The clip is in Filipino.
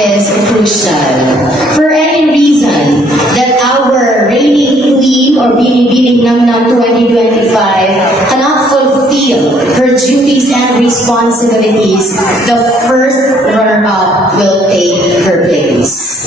is crucial. For any reason that our reigning queen or Binibining Namnam 2025 cannot fulfill her duties and responsibilities, the first runner-up will take her place.